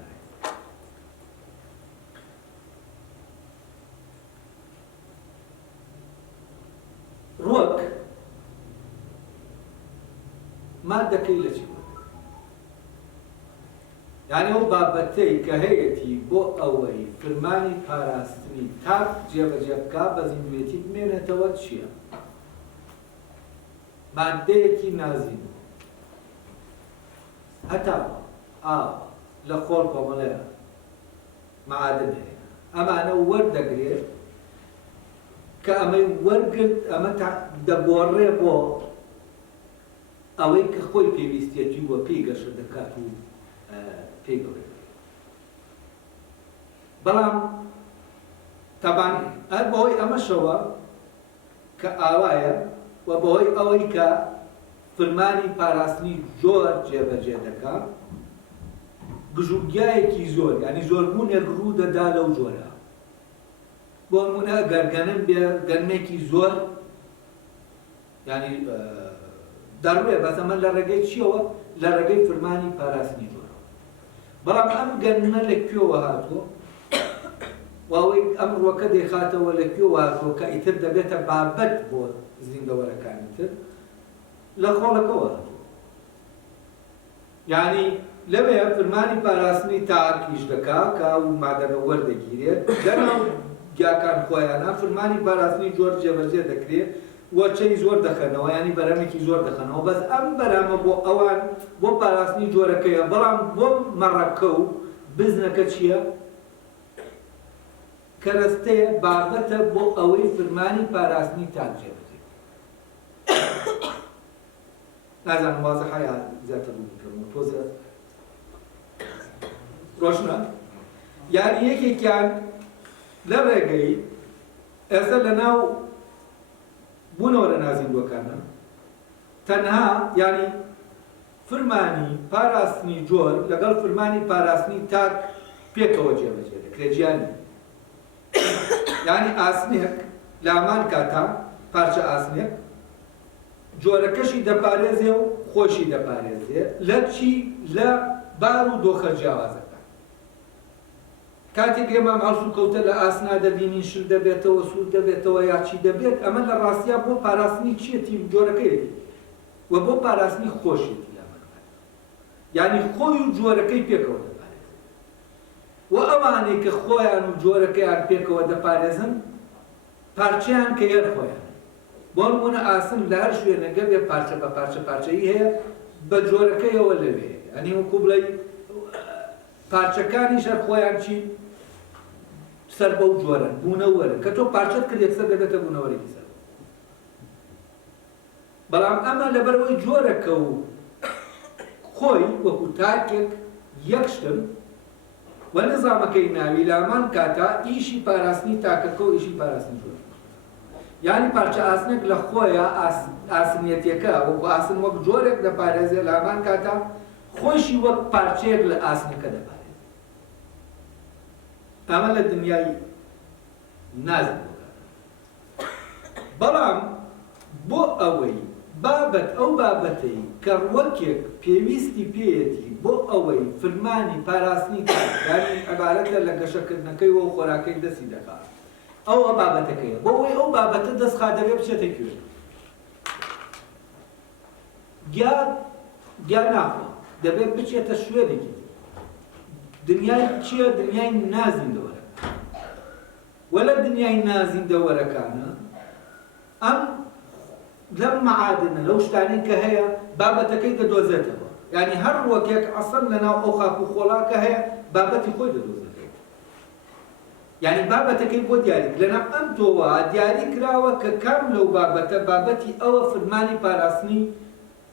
ڕوەک مادەکەی لە چی بوو؟ یعنی ئەو بابەتەی کە هەیەی بۆ ئەوەی فرمانی پاراستنی تاک جێبەجێ بکا بە زیندوێتی بمێنێتەوە چییە؟ مادەیەکی نازین هەتا ئاو لە خۆڵ کۆمەڵەیە معادن هەیە ئەمانە وەردەگرێت کە ئەمەی وەرگرت ئەمە دەگۆڕێ بۆ ئەوەی کە خۆی پێویستێتی وە پێی گەشە دەکات و پێی گەورێت. بەڵام تەبان هەر بەهۆی ئەمەشەوە کە ئاوایە و بەهۆی ئەوەی کە فرمانی پاراستنی زۆر جێبەجێ دەکات گژوگیایەکی زۆر یعنی زۆربوونێک ڕوو دەدا لەو جۆرە. بۆ نمونە گەرگەنم بێ گەنمێکی زۆر ینی دەڕوێ بەزەمە لە ڕێگەی چیەوە؟ لە ڕێگەی فرمانی پاراستنی زۆرەوە. بەڵام ئەم گەنمە لەکوێوە هاتووە واوەی ئەم ڕۆکە دەیخاتەوە لەکوێوە هاتووە کە ئیتر دەبێتە بابەت بۆ زیندەوەرەکانی تر لە خۆڵەکەوە هاتووە. یعنی لەوێ فرمانی پاراستنی تاکیش دەکا کە ئەو مادەگە وەردەگیرێت لەناو گیاکان خۆیانە فرمانی پاراستنی زۆر جێبەجێ دەکرێت وەچەی زۆر دەخەنەوە ینی بەرەمێکی زۆر دەخەنەوە بەس ئەم بەرامە بۆ ئەوان بۆ پاراستنی جۆرەکەیە. بەڵام بۆ مەڕەکە و بزنەکە چییە؟ کەرەستەیە بابەتە بۆ ئەوەی فرمانی پاراستنی تاک جێبەجێ. نازانم وازە حیا زیاتر بکەم تۆزە ڕۆشنە یعنی یەکێکیان لە ڕێگەی ئێستا لەناو بوونەوە لە نازیندوەکانە تەنها ینی فرمانی پاراستنی جۆر لەگەڵ فرمانی پاراستنی تاک پێکەوە جێبەجێ دەکرێت گیانی. ینی ئاسنێک لە ئامان کاتا پارچە ئاسنێک جۆرەکەشی دەپارێزێ و خۆشی دەپارێزێ لە چی؟ لە بار و دۆخە جیاوازەکە. کاتێک ئێمە هەڵس و کەوتە لە ئاسنا دەبینین شل دەبێتەوە سوود دەبێتەوە یاچی دەبێت ئەمە لە ڕاستیا بۆ پاراستنی چیەتی جۆرەکەیەتی و بۆ پاراستنی خۆشێتی لامەکە یعنی خۆی و جۆرەکەی پێکەوە دەپارێزن و ئەوانەی کە خۆیان و جۆرەکەیان پێکەوە دەپارێزن پارچەیان کە یەر خۆیان بۆ نمونە ئاسن لە هەر شوێنەگە بێ پارچە بە پارچە پارچەیی هەیە بە جۆرەکەیەوە لەوێ ئەنی وەکوو بڵێ پارچەکانیش هەر خۆیان چی سەر بەو جۆرە بوونەوەرن کە تۆ پارچەت کرد یەکسەر دەبێتە بوونەوەرێکی سەر. بەڵام ئەمە لەبەرەوەی جۆرەکە و خۆی وەکو تاکێک یەک شتن و نظامەکەی ناوی لە هەمان کاتا ئیشی پاراستنی تاکەکە و ئیشی پاراستنی جۆر. یعنی پارچە ئاسنێک لە خۆیە ئاسنیەتیەکە وەکو ئاسن وەک جۆرێک دەپارێزێ لە هەمان کاتا خۆشی وەک پارچەیەک لە ئاسنەکە دەپارێزێ. ئەمە لە دنیای نازیندوەکان. بەڵام بۆ ئەوەی بابەت ئەو بابەتەی کە ڕوەکێک پێویستی پێیەتی بۆ ئەوەی فرمانی پاراستنی کاری عیبارەتە لە گەشەکردنەکەی و خۆراکەی دەستی دەکات ئەوە بابەتەکەیە بۆ ئەوەی ئەو بابەتە دەستخا دەبێ بچێتە کوێ گیا ناخوا دەبێت بچێتە شوێنێکی دنیای چییە؟ دنیای نازیندەوەرە و لە دنیای نازیندەوەرەکانە ئەم لەم مەعادنە لەو شتانەی کە هەیە بابەتەکەی دەدۆزێتەوە یعنی هەر ڕوەکێک ئەسڵ لەناو ئەو خاک و خۆڵاکە هەیە بابەتی خۆی دەدۆزێتەوە یعنی بابەتەکەی بۆ دیاری لەناو ئەم تۆوە دیاری کراوە کە کام لەو بابەتە بابەتی ئەوە فرمانی پاراستنی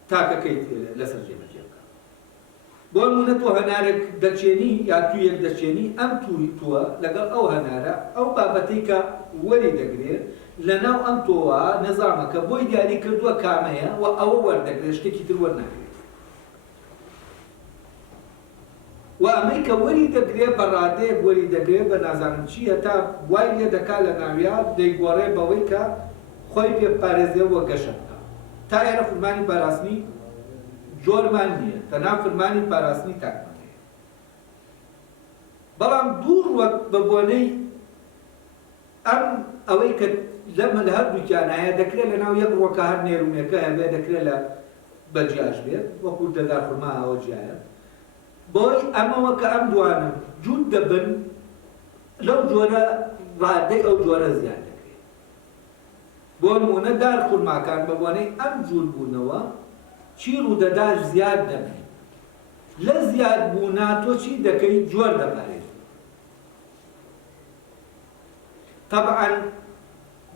تاکەکەی لەسەر جێبەجێ بکات. بۆ نمونە تۆ هەنارێک دەچێنی یا توویەک دەچێنی ئەم تووە لەگەڵ ئەو هەنارە ئەو بابەتەی کە وەری دەگرێت لەناو ئەم تۆوە نەزامەکە بۆی دیاری کردووە کامەیە و ئەوە وەردەگرێت شتێکی تر وەرنەگرێت و ئەمەی کە وەری دەگرێت بە ڕادەیەک وەری دەگرێت بە نازانم چی هەتا وای لێ دەکات لە ناویان دەیگۆڕێ بەوەی کە خۆی پێ پارێزێ وە گەشە بکات تا ئێرە فەرمانی پاراستنی جۆرمان نییە، تەنها فەرمانی پاراستنی تاکمان هەیە. بەڵام دوور وەک بە بۆنەی ئەم ئەوەی کە لەمە لە هەردووکیان هەیە دەکرێت لە ناو یەک ڕۆکە هەر نێرومێکە هەبێ دەکرێت لە بەجیاش بێت وەکو دەدار خورما ئەوە جیایە، بۆی ئەمەوە کە ئەم دوانە جوود دەبن لەو جۆرە ڕادەی ئەو جۆرە زیاد دەکرێت. بۆ نمونە دار خورماکان بە بۆنەی ئەم جوود بوونەوە چی ڕوودەداش زیاد دەبێت، لە زیاد بوونا تۆ چی دەکەی جۆر دەبارێت. طبعاً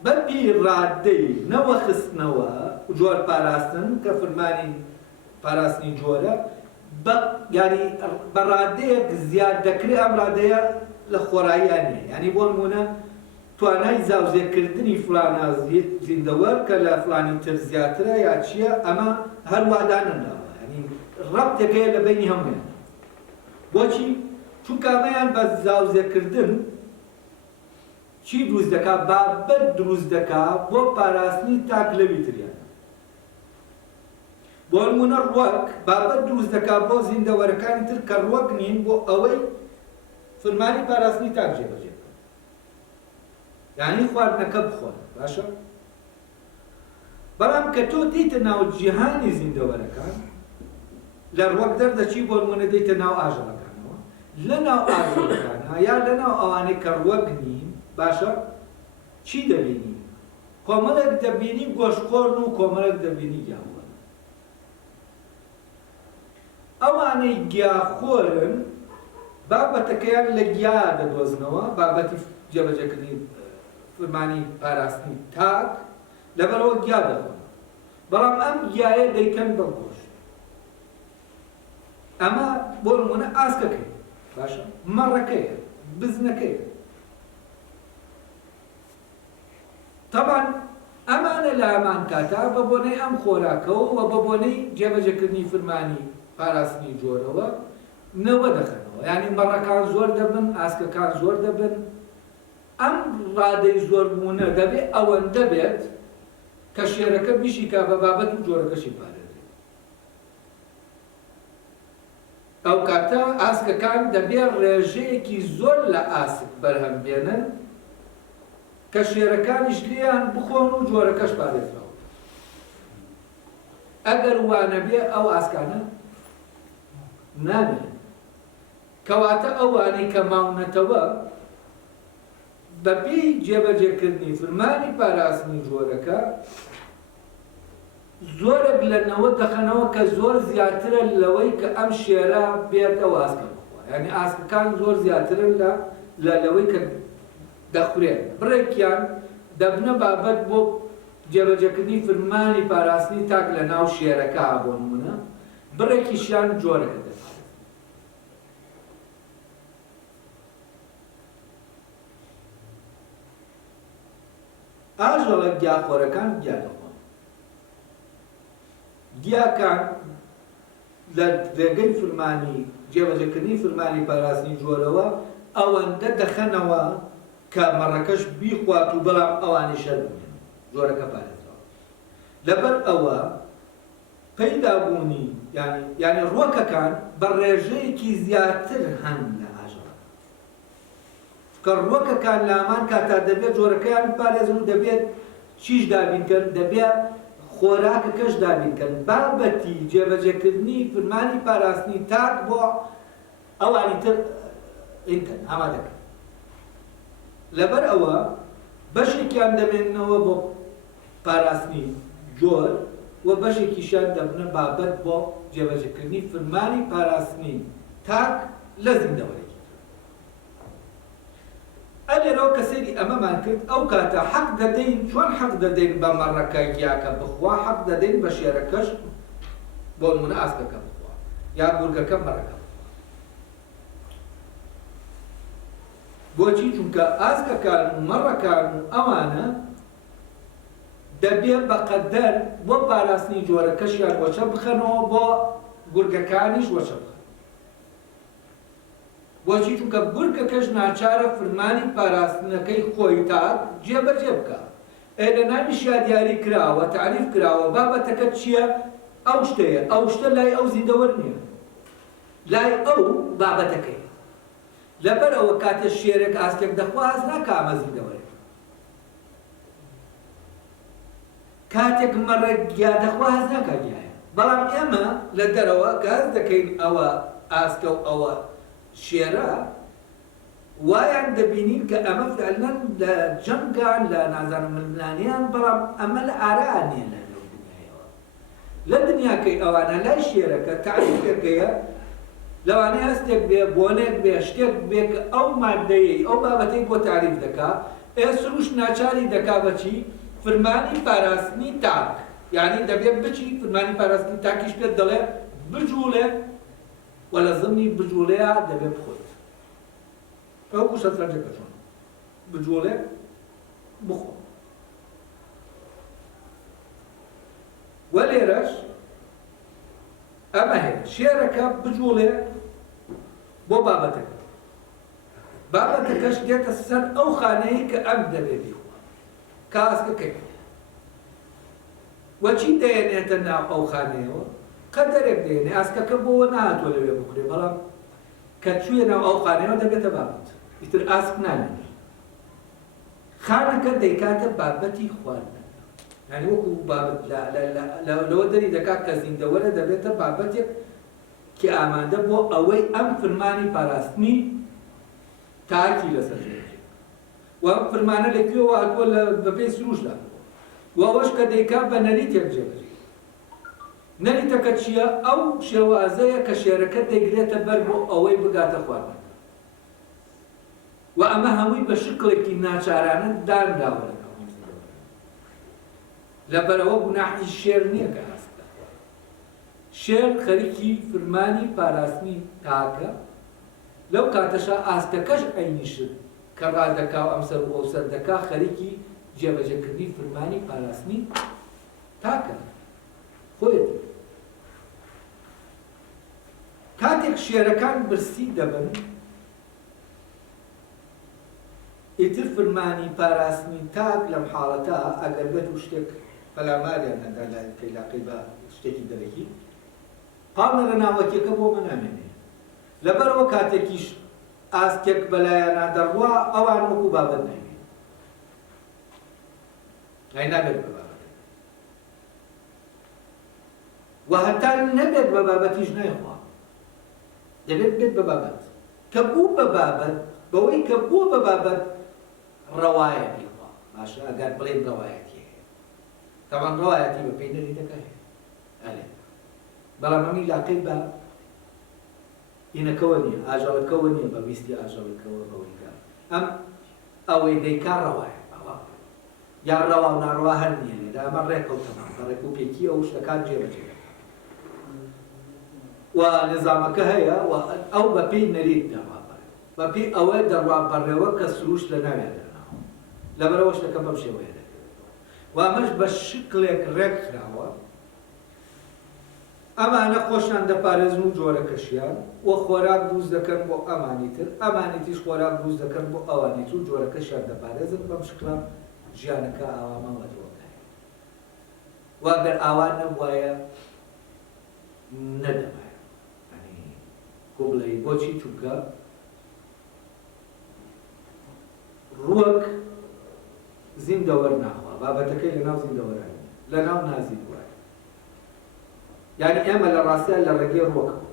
بەپی ڕادەی نەوەخستنەوە جۆر پاراستن کە فەرمانی پاراستنی جۆرە یعنی بە ڕادەیەک زیاد دەکرێت. ئەم ڕادەیە لە خۆراییان نیە، یعنی بۆ نمونە توانای زاوزێکردنی فلانە زیندەوەر کە لە فلانی تر زیاترە یا چییە، ئەمە هەروادان نەداوە، ینی ڕەبتێکەیە لە بینی هەموویان. بۆچی؟ چونکە ئەمەیان بە زاوزێکردن چی دروست دەکات؟ بابەت دروست دەکات بۆ پاراستنی تاک لەوی تریان. بۆ نمونە ڕوەک بابەت دروست دەکات بۆ زیندەوەرەکانی تر کە ڕوەک نین بۆ ئەوەی فەرمانی پاراستنی تاک جێبەجێ بکەن، یعنی خواردنەکە بخۆن. باشە؟ بەڵام کە تۆ دیتە ناو جیهانی زیندەوەرەکان لە ڕوەک دەردەچی بۆ نمونە دیتە ناو ئاژەڵەکانەوە، لە ناو ئاژەڵەکانە یا لە ناو ئەوانەی کە ڕوەک نین، باشە؟ چی دەبینی؟ کۆمەڵێک دەبینی گۆشتخۆرن و کۆمەڵێک دەبینی گیاخۆرن. ئەوانەی گیاخۆرن بابەتەکەیان لە گیا دەدۆزنەوە، بابەتی جێبەجێکردنی فەرمانی پاراستنی تاک لەبەرەوە گیا دەخۆن، بەڵام ئەم گیایە دەیکەن بە گۆشت. ئەمە بۆ نمونە ئاسکەکەی، باشە؟ مەڕەکەیە، بزنەکەیە. طبعاً ئەمانە لە ئەمان کاتا بە بۆنەی ئەم خۆراکەوە و بە بۆنەی جێبەجێکردنی فەرمانی پاراستنی جۆرەوە نەوە دەخەنەوە، یعنی مەڕەکان زۆر دەبن، ئاسکەکان زۆر دەبن. ئەم ڕادەی زۆربوونە دەبێت ئەوەندە بێت کە شێرەکە بیشیکا بە بابەت و جۆرەکەشی پارێزێت. ئەو کاتە ئاسکەکان دەبێت ڕێژەیەکی زۆر لە ئاسک بەرهەم بێنن کە شێرەکانیش لیان بخۆن و جۆرەکەش پارێزراوە. ئەگەر وانە بێ ئەو ئاسکانە نامێن، کەواتە ئەوانەی کە ماونەتەوە بەپێی جێبەجێکردنی فەرمانی پاراستنی جۆرەکە زۆرێک لەنەوە دەخەنەوە کە زۆر زیاترە لەوەی کە ئەم شێرە بێت ئەو ئاسکە بخوا، یعنی ئاسکەکان زۆر زیاترن لە لەوەی کە دەخورێن. بڕێکیان دەبنە بابەت بۆ جێبەجێکردنی فەرمانی پاراستنی تاک لە ناو شێرەکە بۆ نمونە، بڕێکیشیان جۆرەکە دەبێت. ئاژەڵە گیاخۆرەکان گیا دەخۆن. گیاکان لە ڕێگەی فەرمانی جێبەجێکردنی فەرمانی پاراستنی جۆرەوە ئەوەندە دەخەنەوە کە مەڕەکەش بیخوات و بەڵام ئەوانی شەر بێن جۆرەکە پارێزراوە. لەبەر ئەوە پەیدابوونی یعنی ڕوەکەکان بە ڕێژەیەکی زیاتر هەن لە ئاژەڵەکان، کە ڕوەکەکان لە ئەمان کاتا دەبێت جۆرەکەیان پارێزن و دەبێت چیش دابینکەن، دەبێت خۆراکەکەش دابینکەن. بابەتی جێبەجێکردنی فەرمانی پاراستنی تاک بۆ ئەوانی تر ئینکەن ئامادەکەن. لەبەر ئەوە بەشێکیان دەبێنەوە بۆ پاراستنی جۆر و بەشێکیشان دەبنە بابەت بۆ جێبەجێکردنی فەرمانی پاراستنی تاک لە زیندەوەرێکی. ئەلێرەوە کە سەیری ئەمەمان کرد، ئەو کاتە حەق دەدەین، چۆن حەق دەدەین بە مەڕەکە گیاکە بخوا، حەق دەدەین بە شێرەکەش بۆ نمونە ئاسکەکە بخوا یا گورگەکە مەڕەکە بخوا. بۆچی؟ چونکە ئاسکەکان و مەڕەکان و ئەوانە دەبێت بەقەدەر بۆ پاراستنی جۆرەکەشیان وەچە بخەنەوە، بۆ گورگەکانیش وەچە بخەن. بۆچی؟ چونکە گورگەکەش ناچارە فەرمانی پاراستنەکەی خۆی تاک جێبەجێ بکات، لە ناویشیان دیاری کراوە تعریف کراوە بابەتەکە چییە؟ ئەو شتەیە، ئەو شتە لای ئەو زیندەوەر نییە، لای ئەو بابەتەکەی. لەبەرەوە کاتێ شێرێک ئاسکێک دەخواز ناکە ئەمە زیندەوەرێک. کاتێک مەڕێک گیا دەخواز ناکە گیایە. بەڵام ئێمە لە دەرەوە گاز دەکەین ئەوە ئاسکە و ئەوە شێرە، وایان دەبینین کە ئەمە فعلەن لە جەنگان لە نازانم ململانیان، بەڵام ئەمە لە ئارایان نییە لە دنیایەوە. لە دنیاکەی ئەوانە لای شێرەکە تعریفێکەیە، لەوانەیە هەستێک بێ، بۆنێک بێ، شتێک بێ کە ئەو مادەیەی ئەو بابەتەی بۆ تعریف دەکا، سروش ناچاری دەکا بەچی؟ فرمانی پاراستنی تاک. یعنی دەبێت بچی فرمانی پاراستنی تاکیش پێت دەڵێ بجوڵێ، و لە زمنی بجوڵەیە دەبێت بخۆیت. ئەو شەترەنجەکە چۆن بجوڵێ بخۆ. وە لێرەش ئەمە هەیە شێرەکە بجوڵێ بۆ بابەتەکە، بابەتەکەش دێتە سەر ئەو خانەیە کە ئەم دەبێت بیخوا کە ئاسکەکەی. وەچی دەیەنێتە ناو ئەو خانەیەوە؟ قەدەرێک دێنێ، ئاسکەکە بۆوە نهاتوە لەوێ بکورێ، بەڵام کە چوویە ناو ئەو خانەیەوە دەبێتە بابەت، ئیتر ئاسک نانێت. خانەکە دەیکاتە بابەتی خواردن، یعنی وەکو بابەت لەوە دەری دەکات کە زیندەوەرە دەبێتە بابەتێک کە ئامادە بۆ ئەوەی ئەم فرمانی پاراستنی تاکی لەسەر بێت. و ئەم فرمانە لەکوێوە هاتووە بەپێی سروشدا، و ئەوەش کە دەیکات بە نەریتێک جێبەجێ. نەریتەکە چییە؟ ئەو شێوازەیە کە شێرەکە دەیگرێتە بەر بۆ ئەوەی بگاتە خواردن. و ئەمە هەمووی بە شکڵێکی ناچارانە دانراوە لەگەڵ زیندەوەرە. لەبەرەوە گوناحی شێر نییە کە ئاسکە. شێر خەریکی فرمانی پاراستنی تاکە، لەو کاتەشە ئاسکەکەش عەینیشت کە ڕادەکا و ئەمسەر و ئەوسەر دەکا خەریکی جێبەجێکردنی فرمانی پاراستنی تاکە خۆیەتی. کاتێک شێرەکان برسی دەبن، ئیتر فرمانی پاراستنی تاک لەم حاڵەتە ئەگەر بێت و شتێک پەلاماریان هەندا لە کەیلاقی بە شتێکی دەرەکی پاڵنەرە ناوەکیەکە بۆ مەنامێنێ. لەبەرەوە کاتێکیش ئاسکێک بەلایەنە دەڕوا ئەوان وەکو بابەت نامێن، ئەی نابێت بە بابەت، و هەتا نەبێت بە بابەتیش نایخوا، دەبێت بێت بە بابەت. کە بوو بە بابەت، بەوەی کە بووە بە بابەت ڕەوایە بیخوا. باشە ئەگەر بڵێن ڕەوایەتی هەیە، تەمان ڕەوایەتی بە پێی نەریتەکە هەیە ئەلێ، بەڵام ئەمی لاقەی بە ئینەکەوە نییە، ئاژەڵەکەوە نییە، بە ویستی ئاژەڵەکەوە بەوەیکە ئەم ئەوەی دەیکا ڕەوایە ئەوە، یا ڕەوا و ناڕەوا هەر نییە لێدا، ئەمە ڕێکەوتەما بە ڕێکوپێکی ئەو شتەکان جێبەجێ و نظامەکە هەیە، و ئەو بە پێی نەریت دەڕوابەڕێ، بە پێی ئەوە دەڕوابەڕێەوە کە سروش لە ناوێ دەناوە. لەبەرەوە شتەکە بەم شێوەیە دەکرێت، و ئەمەش بە شکلێک ڕێک کراوە. ئەمانە خۆشیان دەپارێزن و جۆرەکەشیان، و خۆراک دروست دەکەن بۆ ئەمانی تر، ئەمانیتیش خۆراک دروست دەکەن بۆ ئەوانی تر، و جۆرەکەشیان دەپارێزن. بەم شکڵە ژیانەکە ئاوامەوەدەوەکە. و ئەگەر ئاوان نەبوایە نەدەمایە، بڵێ بۆچی؟ چونکە ڕووەک زیندەوەر ناخوا، بابەتەکەی لە ناو زیندەوەران لە ناو نازیندووە. یعنی ئێمە لە ڕاستیان لە ڕێگەی ڕووەکەوە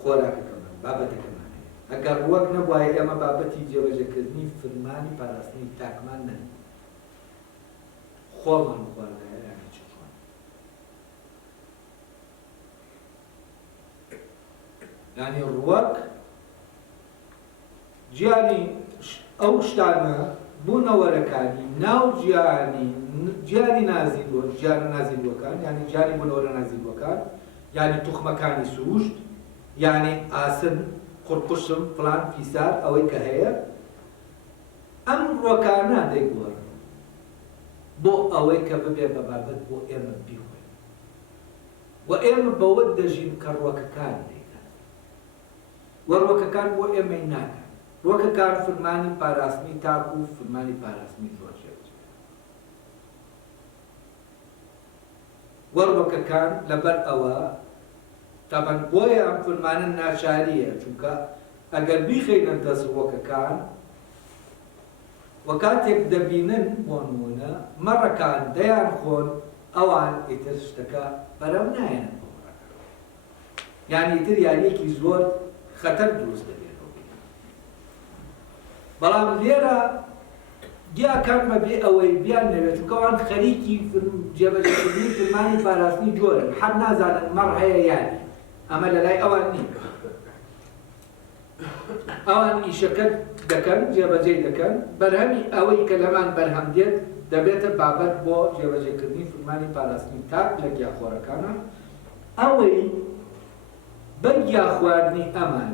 خۆراکەکەمان بابەتەکەمان هەیە. ئەگەر ڕووەک نەبوایە ئێمە بابەتی جێبەجێکردنی فرمانی پاراستنی تاکمان نەن، خۆمان خواردایە یانی چ خۆن. یعنی ڕووەک گیانی ئەو شتانە بوونەوەرەکانی ناو گیانی نازیندوە، گیانە نازیندوەکان، یعنی گیانی بوونەوەرە نازیندوەکان، یعنی توخمەکانی سروشت، یعنی ئاسن، قورقوشم، فڵان فیسار، ئەوەی کە هەیە، ئەم ڕووەکانە دەیگۆڕن بۆ ئەوەی کە ببێ بە بابەت بۆ ئێمە بیخۆین. و ئێمە بەوە دەژین کە ڕووەکەکان دەیکات، و ڕووەکەکان بۆ ئێمەی ناکەن. ڕۆکەکان فرمانی پاراستنی تاک و فرمانی پاراستنی زۆر جێبەجێ وەڕۆکەکان لەبەر ئەوە تابەن بۆیە ئەم فرمانە ناچاریە چونکە ئەگەر بیخەینە دەست ڕۆکەکان وە کاتێک دەبینن بۆ نمونە مەڕەکان دەیان خۆن ئەوان ئیتر شتەکە بەرەو نایەن بۆ مەڕەکە یانی ئیتر یاریەکی زۆر خەتەر دروست دەبێت بەڵام لێرە دیاکان بەبێ ئەوەی بیان نەوێت چونکە ئەوان خەریکی جێبەجێکردنی فرمانی پاراستنی جۆرن حەد نازانن مەڕ هەیە یانی ئەمە لە لای ئەوان نییە ئەوان ئیشەکە دەکەن جێبەجێ دەکەن بەرهەمی ئەوەی کە لەمان بەرهەم دێت دەبێتە بابەت بۆ جێبەجێکردنی فرمانی پاراستنی تاک لە گیاخۆرەکانە ئەوەی بەر گیاخواردنی ئەمان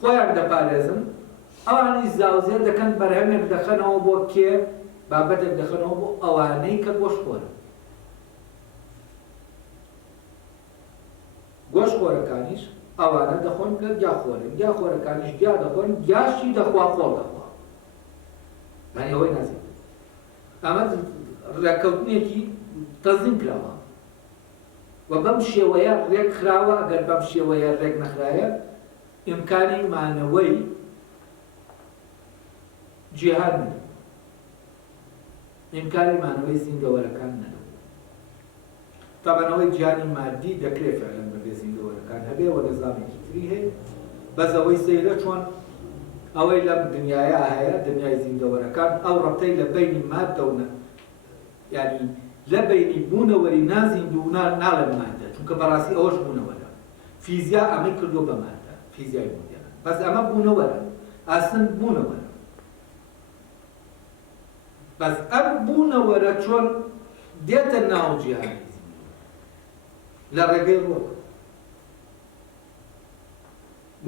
خۆیان دەپارێزن ئەوانی زاوزێ دەکەن بەرهەمێک دەخەنەوە بۆ کێ بابەتێک دەخەنەوە بۆ ئەوانەی کە گۆشتخۆرن گۆشتخۆرەکانیش ئەوانە دەخۆن کە گیاخۆرن گیاخۆرەکانیش گیا دەخۆن گیاشی دەخوا خۆڵ دەخوا یانی ئەوەی نازێت ئەمە ڕێککەوتنێکی تەنزیم کراوە و بەم شێوەیە ڕێک خراوە ئەگەر بەم شێوەیە ڕێک نەخرایە ئیمکانی مانەوەی جیهان نەدەبوو ئیمکانی مانەوەی زیندەوەرەکان نەدەبوو تابەنەوەی گیانی مادی دەکرێت فعلەن بەبێ زیندەوەرەکان هەبێ وە نظامێکی تری هەیە بەس ئەوەی سەیرە چۆن ئەوەی لەم دنیاە هەیە دنیای زیندەوەرەکان ئەو ڕەبتەی لە بینی مادە و یعنی لە بینی بوونەوەری نازیندوو ناڵێن مادە چونکە بەڕاستی ئەوەش بوونەوەرە فیزیا ئەمەی کردو بە مادە فیزیای مۆدێرن بەس ئەمە بوونەوەرە ئاسن بوونەوەرە بەس ئەم بوونەوەرە چۆن دێتە ناو جیهانی لە ڕێگەی ڕۆک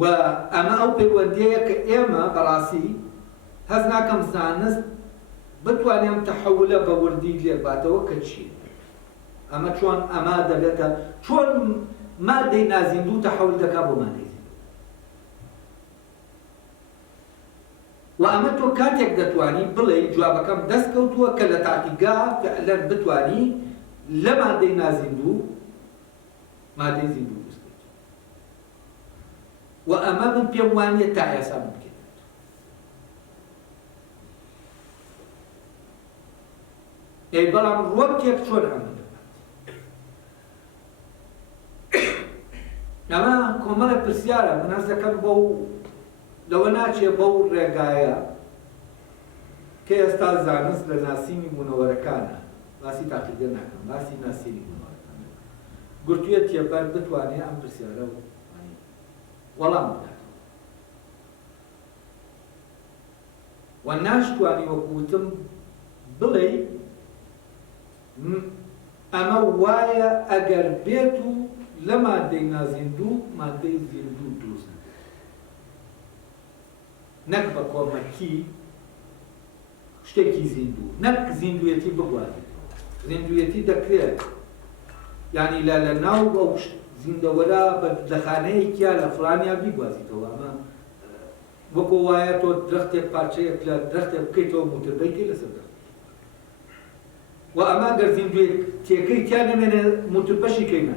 و ئەمە ئەو پەیوەندیەیە کە ئێمە بەڕاستی هەز ناکەم زانست بتوانێم تەحەولە بە وردی لێباتەوە کە چیە ئەمە چۆن ئەمە دەبێتە چۆن مادەی نازیندوو تەحەول دەکا بۆ مادەی و ئەمە تۆ کاتێک دەتوانی بڵێ جوابەکەم دەست کەوتووە کە لە تاقیگا فعلەن بتوانی لە مادەی نازیندوو مادەی زیندوو بستێت و ئەمە من پێم وانیە تا ئێستا بکرێت بەڵام ڕۆکێک چۆن ئەمە دەبێت ئەمە کۆمەڵە پرسیارە من هەست دەکەم بەو لەوە ناچێ بەو ڕێگایە کە ئێستا زانست لە ناسینی بوونەوەرەکانە باسی تاقیگە ناکەم باسی ناسینی بوونەوەرەکانە گرتوویە تێبەر بتوانێت ئەم پرسیارە وەڵام بدات و ناشتوانی وەکوتم بڵێ ئەمە وایە ئەگەر بێت و لە مادەی نازیندوو مادەی زیندوو دروست نەک بە کۆمەکی شتێکی زیندوو نەک زیندویەتی بگوازێت زیندویەتی دەکرێت یعنی لە ناو ئەو زیندەوەرە لە خانەیەکیا لە فڵانیا بیگوازیتەوە ئەمە وەکو وایە تۆ درەختێک پارچەیەک لە درەختێک بکەیتەوە موتربەیکەی لەسەر درەخت و ئەمە گەر زیندویەتیەکەی تیا نەمێنێ موتربەشی کەینە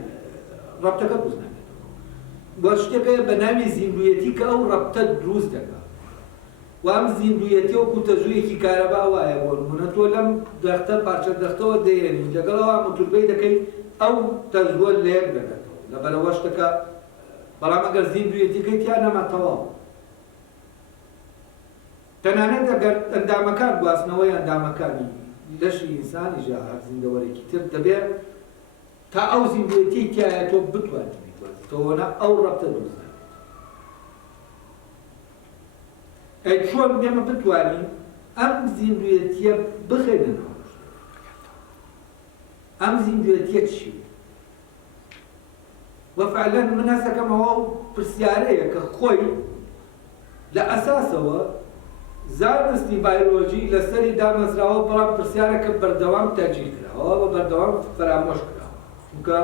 ڕەبتەکە دروست ناکرێتەوە بۆ شتێکە بە ناوی زیندویەتی کە ئەو ڕەبتە دروست دەکات و ئەم زیندویەتی وەکو تەزوویەکی کارەبا وایە بۆ نمونە تۆ لەم درەختە پارچە درەختەوە دەیێنی لەگەڵەوە موتوربەی دەکەی ئەو تەزووە لێک دەکاتەوە لەبەرەوە شتەکە بەڵام ئەگەر زیندویەتیەکەی تیا نەماتەوە تەنانەت ئەگەر ئەندامەکان گواستنەوەی ئەندامەکانی لەشی ئینسانی ژە هەر زیندەوەرێکی تر دەبێت تا ئەو زیندویەتی تایە تۆ بتوانیت بیگوازیتەوە ئەو ڕەبتە دروست چۆن ئێمە بتوانین ئەم زیندویەتیە بخێنەوە ئەم زیندویەتیە چی و فعلەن من هەست دەکەمەوە ئەو پرسیارەیە کە خۆی لە ئەساسەوە زانستی بایۆلۆژی لەسەری دامەزراوە بەڵام پرسیارەکە بەردەوام تەجیل کراوە بە بەردەوام فرامۆش کراوە چونکە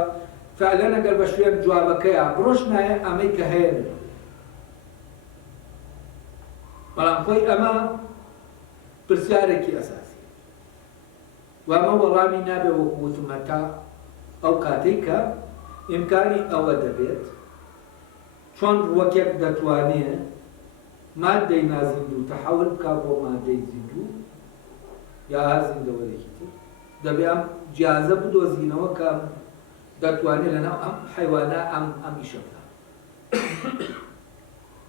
فعلەن ئەگەر بە شوێن جوابەکەیە بڕۆش نایە ئەمەی کە هەیە بەڵام خۆی ئەمە پرسیارێکی ئەساسی و ئەمە وەڵامی نابێ وەکو وتمە تا ئەو کاتەی کە ئیمکانی ئەوە دەبێت چۆن ڕووەکێک دەتوانێت مادەی نازیندوو تەحەول بکات بۆ مادەی زیندوو یا هەر زیندەوەرێکی تر دەبێ ئەم جیازە بدۆزینەوە کە دەتوانێت لەناو ئەم حیوانە ئەم ئیشە بکات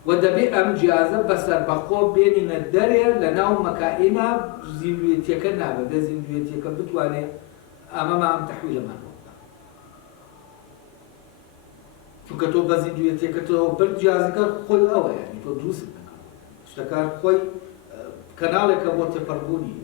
و دەبێت ئەم جیازە بەسەر بەخۆ بێنینە دەرێ لەناو مەکائینە زیندوێتیەکە نابێت بێ زیندوێتیەکە بتوانێت ئەمەمە ئەم تەحویلەمان بۆ بکات چونکە تۆ بە زیندوێتیەکەتەوە بەر جیازەکە خۆی ئەوە یعنی تۆ دروست نەکەم شتەکان خۆی کەناڵێکە بۆ تێپەڕبوونی